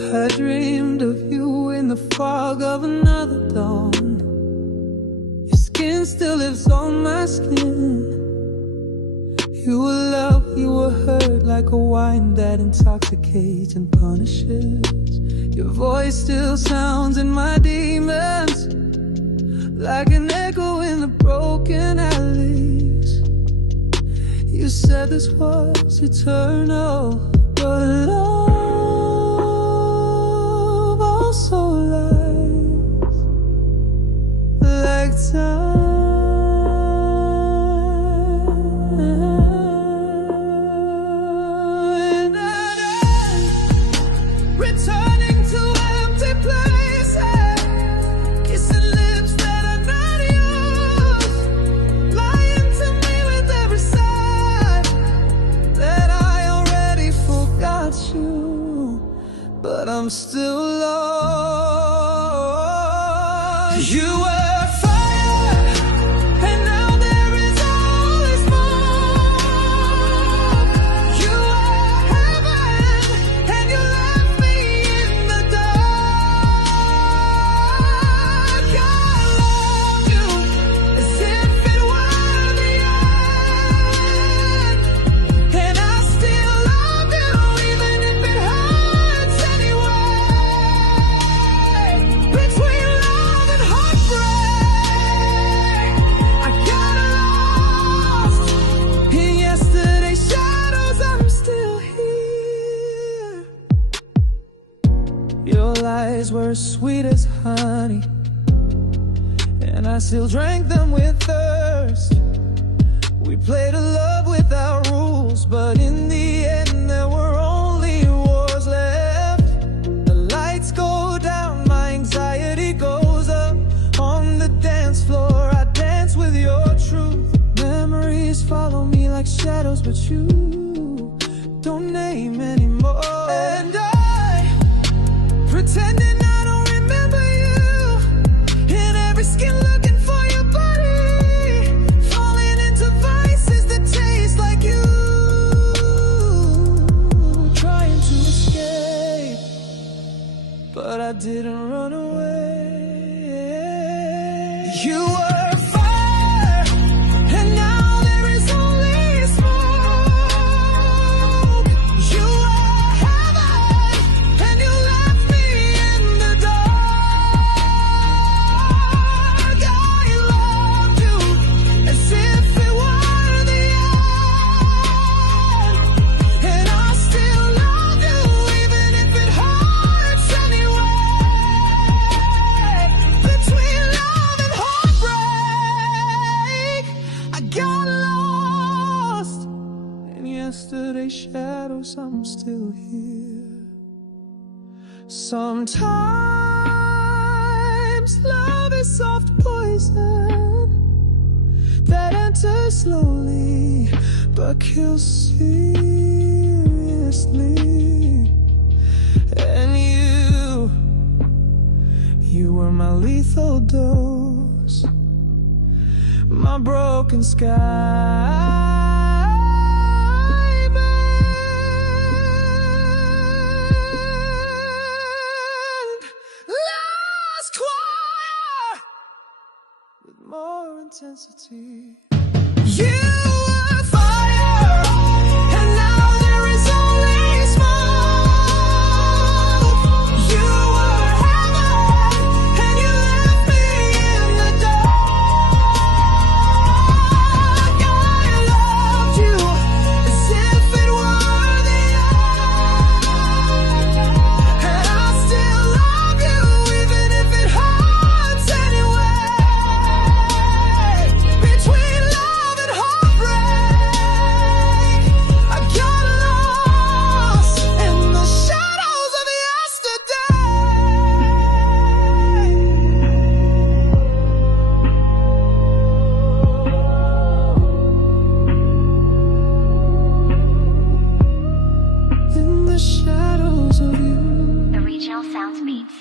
I dreamed of you in the fog of another dawn. Your skin still lives on my skin. You were love, you were hurt, like a wine that intoxicates and punishes. Your voice still sounds in my demons, like an echo in the broken alleys. You said this was eternal, but love also lies like time. And I'm returning to empty places, kissing lips that are not yours, lying to me with every sigh that I already forgot you, but I'm still lost. You were fire, and now there is only smoke. You were heaven, and you left me in the dark. I loved you as if it were the end, and I still love you even if it hurts anyway. Between love and heartbreak, I got lost in yesterday's shadows. I'm still here. Your lies were sweet as honey, and I still drank them with thirst. We played a love without rules, but in the end there were only wars left. The lights go down, my anxiety goes up. On the dance floor, I dance with your truth. Memories follow me like shadows, but you don't name anymore. And I, pretending I don't remember you, in every skin looking for your body, falling into vices that taste like you, trying to escape, but I didn't run away. You were fire, and now there is only smoke. You were heaven, and you left me in the dark. I loved you as if it were the end, and I still love you even if it hurts anyway. Between love and heartbreak, I got lost in yesterday's shadows. I'm still here. Sometimes love is soft poison that enters slowly but kills seriously. And you were my lethal dose, my broken sky. Last choir with more intensity. You were fire, and now there is only smoke. You were heaven, and you left me in the dark. I loved you as if it were the end, and I still love you even if it hurts anyway. Between love and heartbreak, I got lost in the shadows of yesterday. In the shadows of you. The Regional Sounds Beats.